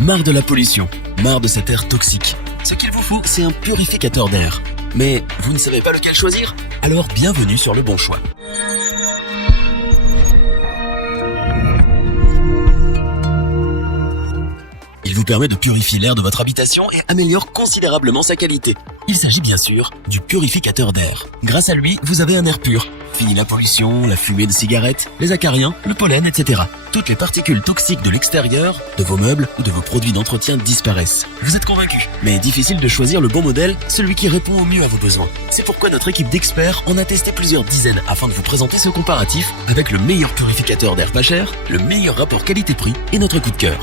Marre de la pollution, marre de cet air toxique. Ce qu'il vous faut, c'est un purificateur d'air. Mais vous ne savez pas lequel choisir? Alors bienvenue sur le bon choix. Il vous permet de purifier l'air de votre habitation et améliore considérablement sa qualité. Il s'agit bien sûr du purificateur d'air. Grâce à lui, vous avez un air pur. Fini la pollution, la fumée de cigarettes, les acariens, le pollen, etc. Toutes les particules toxiques de l'extérieur, de vos meubles ou de vos produits d'entretien disparaissent. Vous êtes convaincu? Mais difficile de choisir le bon modèle, celui qui répond au mieux à vos besoins. C'est pourquoi notre équipe d'experts en a testé plusieurs dizaines afin de vous présenter ce comparatif avec le meilleur purificateur d'air pas cher, le meilleur rapport qualité-prix et notre coup de cœur.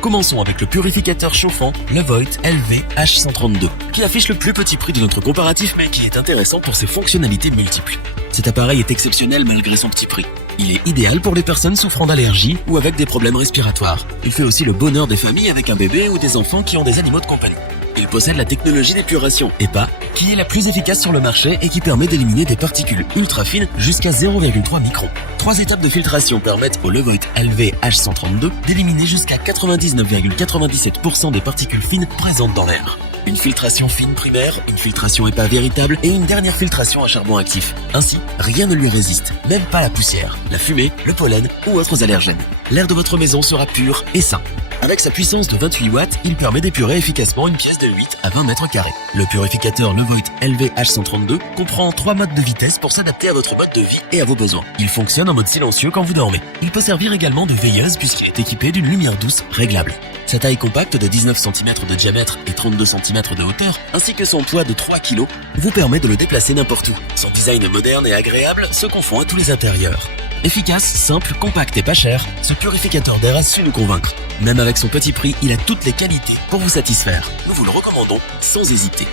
Commençons avec le purificateur chauffant Levoit LV H132, qui affiche le plus petit prix de notre comparatif mais qui est intéressant pour ses fonctionnalités multiples. Cet appareil est exceptionnel malgré son petit prix. Il est idéal pour les personnes souffrant d'allergies ou avec des problèmes respiratoires. Il fait aussi le bonheur des familles avec un bébé ou des enfants qui ont des animaux de compagnie. Il possède la technologie d'épuration EPA, qui est la plus efficace sur le marché et qui permet d'éliminer des particules ultra fines jusqu'à 0,3 microns. 3 étapes de filtration permettent au Levoit LV H132 d'éliminer jusqu'à 99,97% des particules fines présentes dans l'air. Une filtration fine primaire, une filtration EPA véritable et une dernière filtration à charbon actif. Ainsi, rien ne lui résiste, même pas la poussière, la fumée, le pollen ou autres allergènes. L'air de votre maison sera pur et sain. Avec sa puissance de 28 watts, il permet d'épurer efficacement une pièce de 8 à 20 mètres carrés. Le purificateur Levoit LV H132 comprend 3 modes de vitesse pour s'adapter à votre mode de vie et à vos besoins. Il fonctionne en mode silencieux quand vous dormez. Il peut servir également de veilleuse puisqu'il est équipé d'une lumière douce réglable. Sa taille compacte de 19 cm de diamètre et 32 cm de hauteur, ainsi que son poids de 3 kg, vous permet de le déplacer n'importe où. Son design moderne et agréable se confond à tous les intérieurs. Efficace, simple, compact et pas cher, ce purificateur d'air a su nous convaincre. Même avec son petit prix, il a toutes les qualités pour vous satisfaire. Nous vous le recommandons sans hésiter.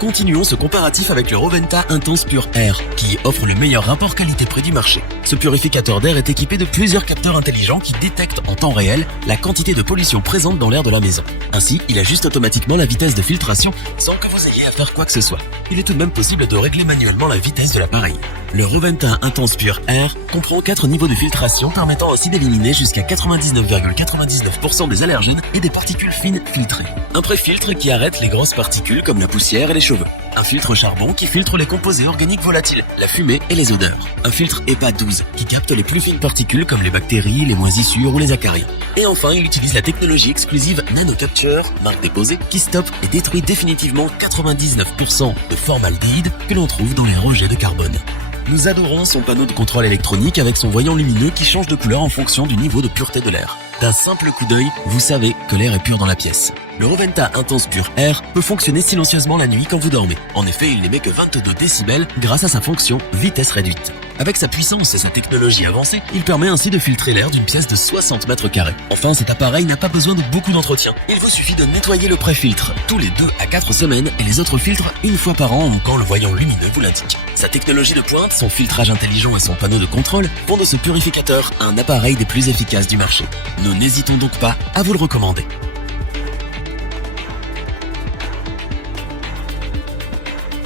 Continuons ce comparatif avec le Roventa Intense Pure Air, qui offre le meilleur rapport qualité-prix du marché. Ce purificateur d'air est équipé de plusieurs capteurs intelligents qui détectent en temps réel la quantité de pollution présente dans l'air de la maison. Ainsi, il ajuste automatiquement la vitesse de filtration sans que vous ayez à faire quoi que ce soit. Il est tout de même possible de régler manuellement la vitesse de l'appareil. Le Roventa Intense Pure Air comprend 4 niveaux de filtration permettant ainsi d'éliminer jusqu'à 99,99% des allergènes et des particules fines filtrées. Un pré-filtre qui arrête les grosses particules comme la poussière et les cheveux. Un filtre charbon qui filtre les composés organiques volatiles, la fumée et les odeurs. Un filtre EPA 12 qui capte les plus fines particules comme les bactéries, les moisissures ou les acariens. Et enfin, il utilise la technologie exclusive NanoCapture, marque déposée, qui stoppe et détruit définitivement 99% de formaldéhyde que l'on trouve dans les rejets de carbone. Nous adorons son panneau de contrôle électronique avec son voyant lumineux qui change de couleur en fonction du niveau de pureté de l'air. D'un simple coup d'œil, vous savez que l'air est pur dans la pièce. Le Roventa Intense Pure Air peut fonctionner silencieusement la nuit quand vous dormez. En effet, il n'émet que 22 décibels grâce à sa fonction vitesse réduite. Avec sa puissance et sa technologie avancée, il permet ainsi de filtrer l'air d'une pièce de 60 mètres carrés. Enfin, cet appareil n'a pas besoin de beaucoup d'entretien. Il vous suffit de nettoyer le pré-filtre tous les 2 à 4 semaines et les autres filtres une fois par an ou quand le voyant lumineux vous l'indique. Sa technologie de pointe, son filtrage intelligent et son panneau de contrôle font de ce purificateur un appareil des plus efficaces du marché. Nous n'hésitons donc pas à vous le recommander.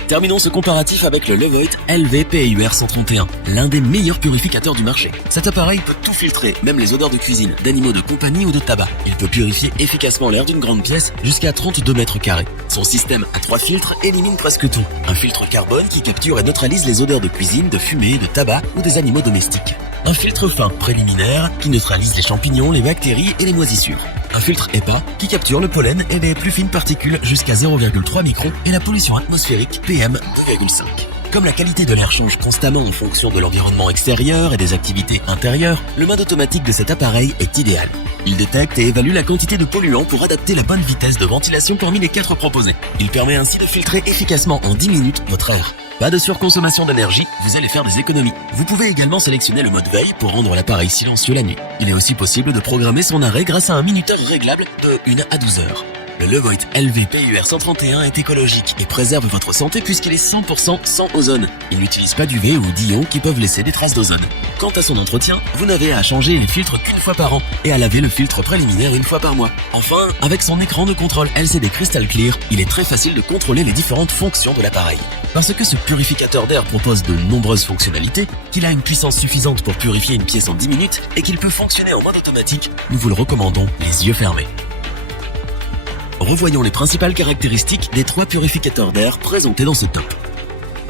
Terminons ce comparatif avec le Levoit LV PUR 131, l'un des meilleurs purificateurs du marché. Cet appareil peut tout filtrer, même les odeurs de cuisine, d'animaux de compagnie ou de tabac. Il peut purifier efficacement l'air d'une grande pièce jusqu'à 32 mètres carrés. Son système à 3 filtres élimine presque tout. Un filtre carbone qui capture et neutralise les odeurs de cuisine, de fumée, de tabac ou des animaux domestiques. Un filtre fin préliminaire qui neutralise les champignons, les bactéries et les moisissures. Un filtre EPA qui capture le pollen et les plus fines particules jusqu'à 0,3 microns et la pollution atmosphérique PM 2,5. Comme la qualité de l'air change constamment en fonction de l'environnement extérieur et des activités intérieures, le mode automatique de cet appareil est idéal. Il détecte et évalue la quantité de polluants pour adapter la bonne vitesse de ventilation parmi les 4 proposés. Il permet ainsi de filtrer efficacement en 10 minutes votre air. Pas de surconsommation d'énergie, vous allez faire des économies. Vous pouvez également sélectionner le mode veille pour rendre l'appareil silencieux la nuit. Il est aussi possible de programmer son arrêt grâce à un minuteur réglable de 1 à 12 heures. Le Levoit LV PUR 131 est écologique et préserve votre santé puisqu'il est 100% sans ozone. Il n'utilise pas d'UV ou d'ions qui peuvent laisser des traces d'ozone. Quant à son entretien, vous n'avez à changer les filtres qu'une fois par an et à laver le filtre préliminaire une fois par mois. Enfin, avec son écran de contrôle LCD Crystal Clear, il est très facile de contrôler les différentes fonctions de l'appareil. Parce que ce purificateur d'air propose de nombreuses fonctionnalités, qu'il a une puissance suffisante pour purifier une pièce en 10 minutes et qu'il peut fonctionner en mode automatique, nous vous le recommandons les yeux fermés. Revoyons les principales caractéristiques des 3 purificateurs d'air présentés dans ce top.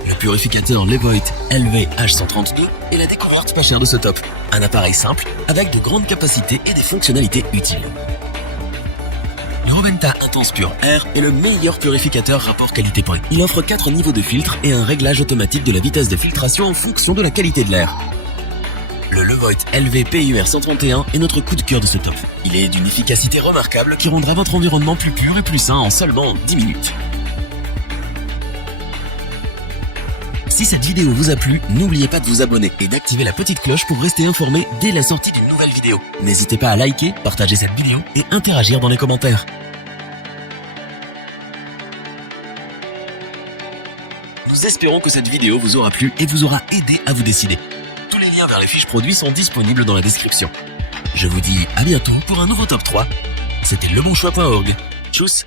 Le purificateur Levoit LV H132 est la découverte pas chère de ce top. Un appareil simple, avec de grandes capacités et des fonctionnalités utiles. Le Roventa Intense Pure Air est le meilleur purificateur rapport qualité-prix. Il offre 4 niveaux de filtre et un réglage automatique de la vitesse de filtration en fonction de la qualité de l'air. Le Levoit LV PUR 131 est notre coup de cœur de ce top. Il est d'une efficacité remarquable qui rendra votre environnement plus pur et plus sain en seulement 10 minutes. Si cette vidéo vous a plu, n'oubliez pas de vous abonner et d'activer la petite cloche pour rester informé dès la sortie d'une nouvelle vidéo. N'hésitez pas à liker, partager cette vidéo et interagir dans les commentaires. Nous espérons que cette vidéo vous aura plu et vous aura aidé à vous décider. Tous les liens vers les fiches produits sont disponibles dans la description. Je vous dis à bientôt pour un nouveau top 3. C'était lebonchoix.org. Tchuss!